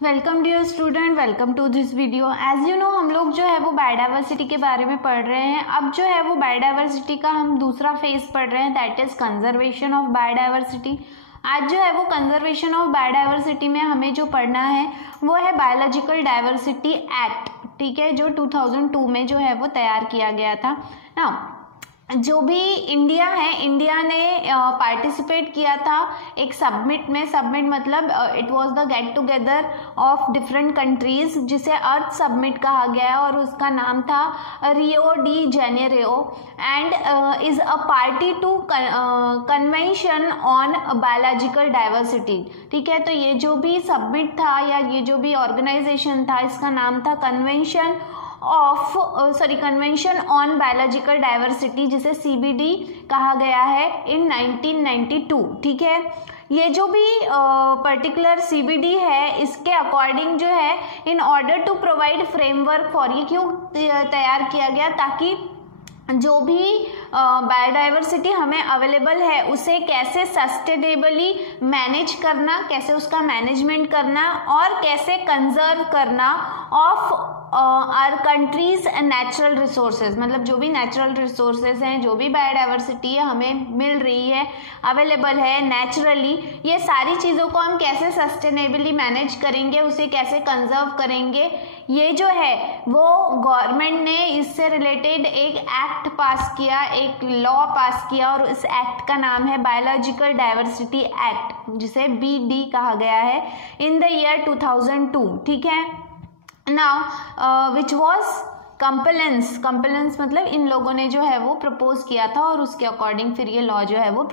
Welcome dear student, welcome to this video. As you know हम लोग जो है वो बायोडाइवर्सिटी के बारे में पढ़ रहे हैं। अब जो है वो बायोडाइवर्सिटी का हम दूसरा फेज पढ़ रहे हैं, that is conservation of biodiversity. आज जो है वो कंजर्वेशन ऑफ बायोडाइवर्सिटी में हमें जो पढ़ना है वो है बायोलॉजिकल डाइवर्सिटी एक्ट, ठीक है, जो 2002 में जो है वो तैयार किया गया था ना। जो भी इंडिया है, इंडिया ने पार्टिसिपेट किया था एक सबमिट में। सबमिट मतलब it was the get together of different countries, जिसे अर्थ सबमिट कहा गया है, और उसका नाम था Rio de Janeiro, and is a party to convention on biological diversity. ठीक है, तो ये जो भी सबमिट था या ये जो भी ऑर्गेनाइजेशन था, इसका नाम था कन्वेंशन ऑन बायोलॉजिकल डाइवर्सिटी, जिसे CBD कहा गया है इन 1992। ठीक है, ये जो भी पर्टिकुलर CBD है, इसके अकॉर्डिंग जो है in order to provide framework for, ये क्यों तैयार किया गया, ताकि जो भी बायोडाइवर्सिटी हमें अवेलेबल है उसे कैसे सस्टेनेबली मैनेज करना, कैसे उसका मैनेजमेंट करना और कैसे कंजर्व करना of our countries natural resources. मतलब जो भी नेचुरल रिसोर्सेज हैं, जो भी बायोडाइवर्सिटी है हमें मिल रही है, अवेलेबल है नेचुरली, ये सारी चीज़ों को हम कैसे सस्टेनेबली मैनेज करेंगे, उसे कैसे कंजर्व करेंगे, ये जो है वो गवर्नमेंट ने इससे रिलेटेड एक एक्ट पास किया, एक लॉ पास किया, और इस एक्ट का नाम है बायोलॉजिकल डाइवर्सिटी एक्ट, जिसे BD कहा गया है, इन द ईयर 2002। ठीक है, नाउ विच वॉज कंपलेंस मतलब इन लोगों ने जो है वो प्रपोज किया था, और उसके अकॉर्डिंग फिर ये लॉ जो है वो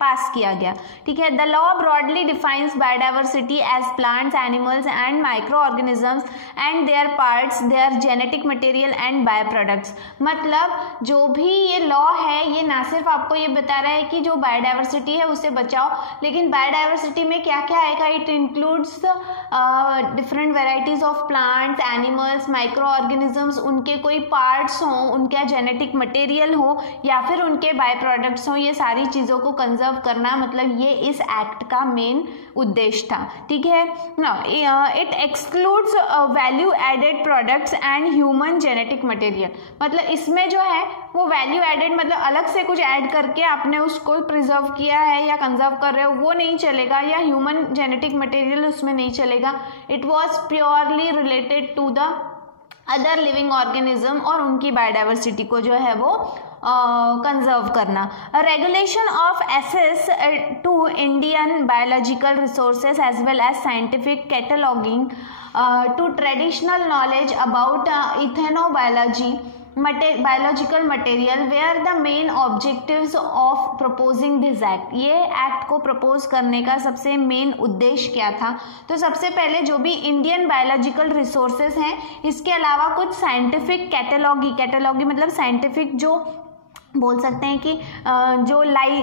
पास किया गया। ठीक है, the law broadly defines biodiversity as plants, animals and micro organisms and their parts, their genetic material and by products. मतलब जो भी ये लॉ है, ये ना सिर्फ आपको ये बता रहा है कि जो बायोडाइवर्सिटी है उसे बचाओ, लेकिन बायोडाइवर्सिटी में क्या क्या आएगा, it includes different varieties of plants, animals, micro organisms, उनके कोई पार्ट्स हों, उनका जेनेटिक मटेरियल हो या फिर उनके बाय प्रोडक्ट्स हों, ये सारी चीज़ों को कंजर्व करना, मतलब ये इस एक्ट का मेन उद्देश्य था। ठीक है, it excludes value added products and human genetic material. मतलब इसमें जो है वो वैल्यू एडेड मतलब अलग से कुछ ऐड करके आपने उसको प्रिजर्व किया है या कंजर्व कर रहे हो, वो नहीं चलेगा, या ह्यूमन जेनेटिक मटेरियल उसमें नहीं चलेगा। It was purely related to the other living organism, और उनकी बायोडाइवर्सिटी को जो है वो कंजर्व करना। Regulation of access to Indian biological resources as well as scientific cataloguing to traditional knowledge about ethnobiology biological material were the main objectives of proposing this act। ये act को propose करने का सबसे मेन उद्देश्य क्या था? तो सबसे पहले जो भी इंडियन बायोलॉजिकल रिसोर्सेज हैं, इसके अलावा कुछ साइंटिफिक कैटेलॉगी मतलब साइंटिफिक जो बोल सकते हैं कि जो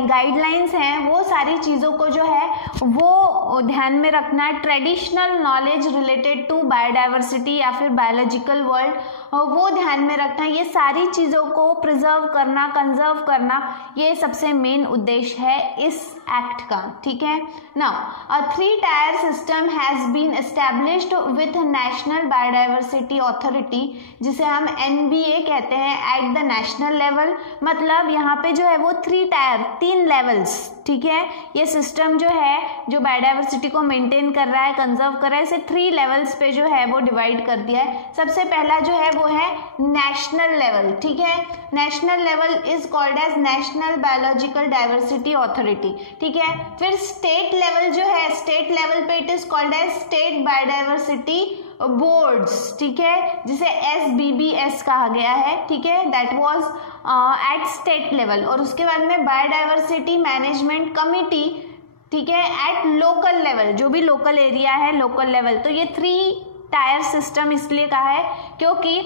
गाइडलाइंस हैं, वो सारी चीज़ों को जो है वो ध्यान में रखना। Traditional knowledge related to biodiversity या फिर बायोलॉजिकल वर्ल्ड, वो ध्यान में रखना। ये सारी चीज़ों को प्रिजर्व करना, कंजर्व करना, ये सबसे मेन उद्देश्य है इस एक्ट का। ठीक है, now a 3 tier system has been established with national biodiversity authority, जिसे हम NBA कहते हैं, एट द नेशनल लेवल। मतलब यहाँ पे जो है वो 3 टायर, 3 लेवल्स, ठीक है, ये सिस्टम जो है जो बायोडाइवर्सिटी को मेंटेन कर रहा है, कंजर्व कर रहा है, इसे 3 लेवल्स पे जो है वो डिवाइड कर दिया है। सबसे पहला जो है वो है नेशनल लेवल। ठीक है, national level is called as national biological diversity authority. ठीक है, फिर स्टेट लेवल जो है, स्टेट लेवल पे it is called as state biodiversity boards. ठीक है, जिसे SBBS कहा गया है। ठीक है, that was at state level. और उसके बाद में बायोडाइवर्सिटी मैनेजमेंट कमिटी, ठीक है, एट लोकल लेवल, जो भी लोकल एरिया है, लोकल लेवल। तो ये 3 टायर सिस्टम इसलिए कहा है क्योंकि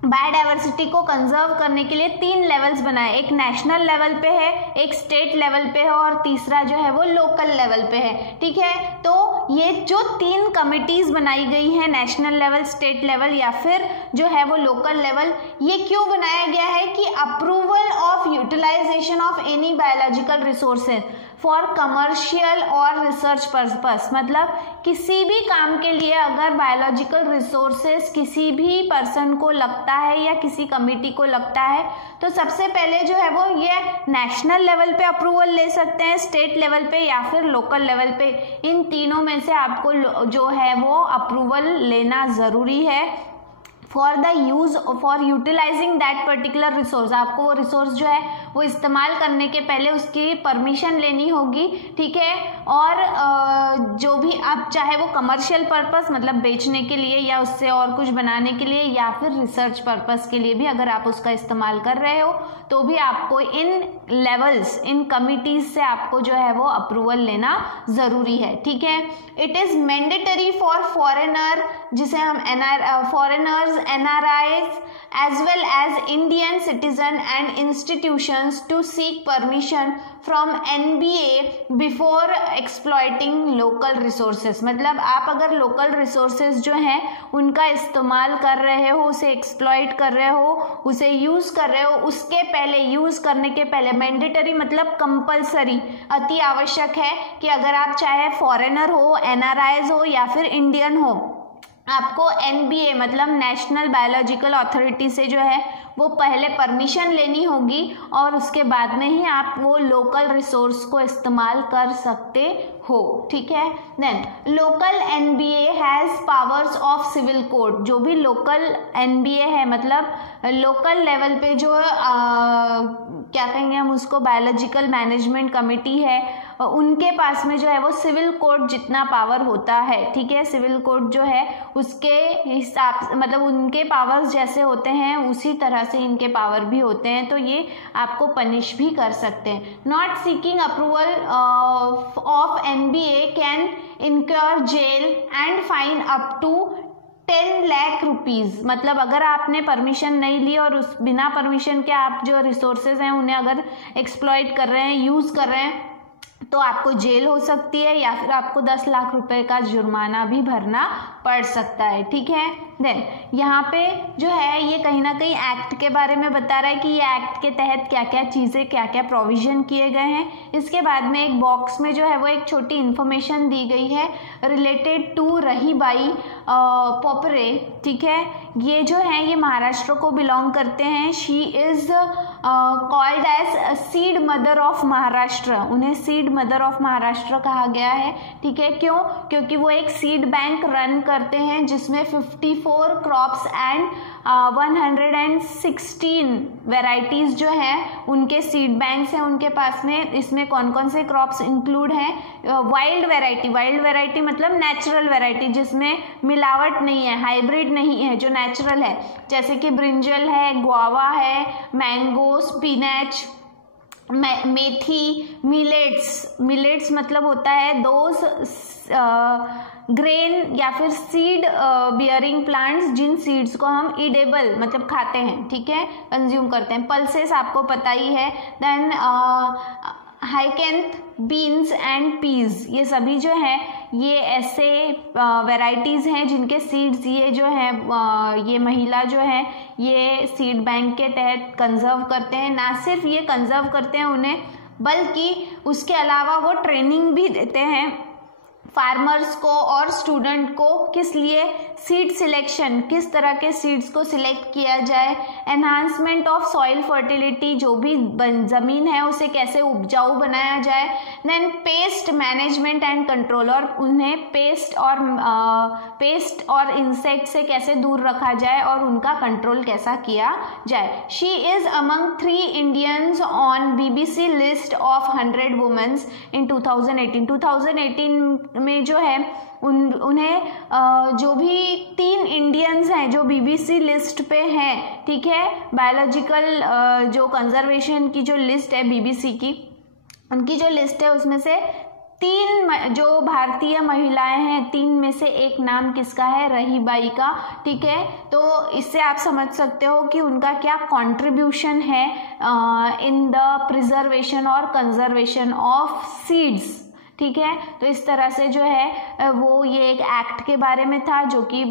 बायोडाइवर्सिटी को कंजर्व करने के लिए 3 लेवल्स बनाए, एक नेशनल लेवल पे है, एक स्टेट लेवल पे है, और तीसरा जो है वो लोकल लेवल पे है। ठीक है, तो ये जो 3 कमिटीज बनाई गई हैं, नेशनल लेवल, स्टेट लेवल या फिर जो है वो लोकल लेवल, ये क्यों बनाया गया है कि approval of utilisation of any biological resources, for commercial और रिसर्च पर्पस, मतलब किसी भी काम के लिए अगर बायोलॉजिकल रिसोर्सेज किसी भी पर्सन को लगता है या किसी कमिटी को लगता है तो सबसे पहले जो है वो ये नेशनल लेवल पे अप्रूवल ले सकते हैं, स्टेट लेवल पे या फिर लोकल लेवल पे। इन तीनों में से आपको जो है वो अप्रूवल लेना ज़रूरी है for the use for utilising that particular resource. आपको वो रिसोर्स जो है वो इस्तेमाल करने के पहले उसकी परमिशन लेनी होगी, ठीक है। और जो भी आप चाहे वो कमर्शियल पर्पस मतलब बेचने के लिए या उससे और कुछ बनाने के लिए या फिर रिसर्च पर्पस के लिए भी अगर आप उसका इस्तेमाल कर रहे हो तो भी आपको इन लेवल्स इन कमिटीज से आपको जो है वो अप्रूवल लेना ज़रूरी है, ठीक है। It is mandatory for foreigner, जिसे हम foreigners, NRIs as well as Indian citizen and institutions to seek permission from NBA before exploiting local resources। मतलब आप अगर local resources जो हैं उनका इस्तेमाल कर रहे हो, उसे exploit कर रहे हो, उसे use कर रहे हो, उसके पहले use करने के पहले मैंडेटरी मतलब कंपलसरी, अति आवश्यक है कि अगर आप चाहे फॉरेनर हो, NRIs हो या फिर इंडियन हो, आपको NBA मतलब नेशनल बायोलॉजिकल अथॉरिटी से जो है वो पहले परमिशन लेनी होगी और उसके बाद में ही आप वो लोकल रिसोर्स को इस्तेमाल कर सकते हो, ठीक है। Then local NBA has powers of civil code. जो भी लोकल NBA है मतलब लोकल लेवल पे जो क्या कहेंगे हम उसको बायोलॉजिकल मैनेजमेंट कमेटी है, उनके पास में जो है वो सिविल कोड जितना पावर होता है, ठीक है। सिविल कोड जो है उसके हिसाब मतलब उनके पावर्स जैसे होते हैं उसी तरह से इनके पावर भी होते हैं, तो ये आपको पनिश भी कर सकते हैं। Not seeking approval of NBA can incur jail and fine up to 10 lakh rupees. मतलब अगर आपने परमिशन नहीं ली और उस बिना परमिशन के आप जो रिसोर्सेज हैं उन्हें अगर एक्सप्लॉइट कर रहे हैं, यूज़ कर रहे हैं तो आपको जेल हो सकती है या फिर आपको 10 लाख रुपए का जुर्माना भी भरना पड़ सकता है, ठीक है। देन यहाँ पे जो है ये कहीं ना कहीं एक्ट के बारे में बता रहा है कि ये एक्ट के तहत क्या क्या चीज़ें क्या क्या प्रोविज़न किए गए हैं। इसके बाद में एक बॉक्स में जो है वो एक छोटी इन्फॉर्मेशन दी गई है रिलेटेड टू रहीबाई पोपरे, ठीक है। ये जो है ये महाराष्ट्र को बिलोंग करते हैं। She is called as seed mother of Maharashtra. उन्हें सीड मदर ऑफ महाराष्ट्र कहा गया है, ठीक है। क्यों? क्योंकि वो एक सीड बैंक रन करते हैं जिसमें 54 क्रॉप्स एंड 116 वेराइटीज़ जो हैं उनके सीड बैंक्स हैं उनके पास में। इसमें कौन कौन से क्रॉप्स इंक्लूड हैं? वाइल्ड वेराइटी मतलब नेचुरल वेराइटी जिसमें मिलावट नहीं है, हाइब्रिड नहीं है, जो नेचुरल है, जैसे कि ब्रिंजल है, गुआवा है, मैंगो, स्पिनच, मेथी, मिलेट्स मतलब होता है दोज ग्रेन या फिर सीड बियरिंग प्लांट्स जिन सीड्स को हम ईडेबल मतलब खाते हैं, ठीक है, कंज्यूम करते हैं। पल्सेस आपको पता ही है। देन हाइकेंथ, बीन्स एंड पीज, ये सभी जो है ये ऐसे वैरायटीज़ हैं जिनके सीड्स ये जो है ये महिला जो है ये सीड बैंक के तहत कंजर्व करते हैं। ना सिर्फ ये कंजर्व करते हैं उन्हें बल्कि उसके अलावा वो ट्रेनिंग भी देते हैं फार्मर्स को और स्टूडेंट को, किस लिए? सीड सिलेक्शन, किस तरह के सीड्स को सिलेक्ट किया जाए, एनहांसमेंट ऑफ सॉइल फर्टिलिटी, जो भी ज़मीन है उसे कैसे उपजाऊ बनाया जाए, then pest management and control, और उन्हें पेस्ट और इंसेक्ट से कैसे दूर रखा जाए और उनका कंट्रोल कैसा किया जाए। She is among 3 Indians on BBC list of 100 womens in 2018 में जो है उन्हें जो भी 3 इंडियंस हैं जो BBC लिस्ट पे हैं, ठीक है, बायोलॉजिकल जो कंजर्वेशन की जो लिस्ट है BBC की, उनकी जो लिस्ट है उसमें से 3 जो भारतीय महिलाएं हैं 3 में से एक नाम किसका है? रहीबाई का, ठीक है। तो इससे आप समझ सकते हो कि उनका क्या कंट्रीब्यूशन है इन द प्रिजर्वेशन और कंजर्वेशन ऑफ सीड्स, ठीक है। तो इस तरह से जो है वो ये एक एक्ट के बारे में था जो कि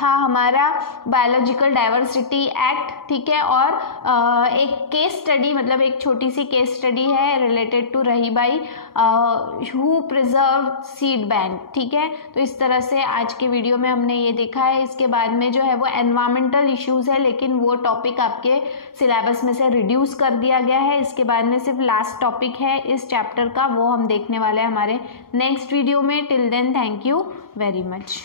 था हमारा बायोलॉजिकल डाइवर्सिटी एक्ट, ठीक है। और एक केस स्टडी, मतलब एक छोटी सी केस स्टडी है related to Rahibai who preserve seed bank, ठीक है। तो इस तरह से आज के वीडियो में हमने ये देखा है। इसके बाद में जो है वो एनवायरमेंटल इश्यूज है, लेकिन वो टॉपिक आपके सिलेबस में से रिड्यूस कर दिया गया है। इसके बाद में सिर्फ लास्ट टॉपिक है इस चैप्टर का, वो हम देखने वाले हैं हमारे नेक्स्ट वीडियो में। Till then thank you very much.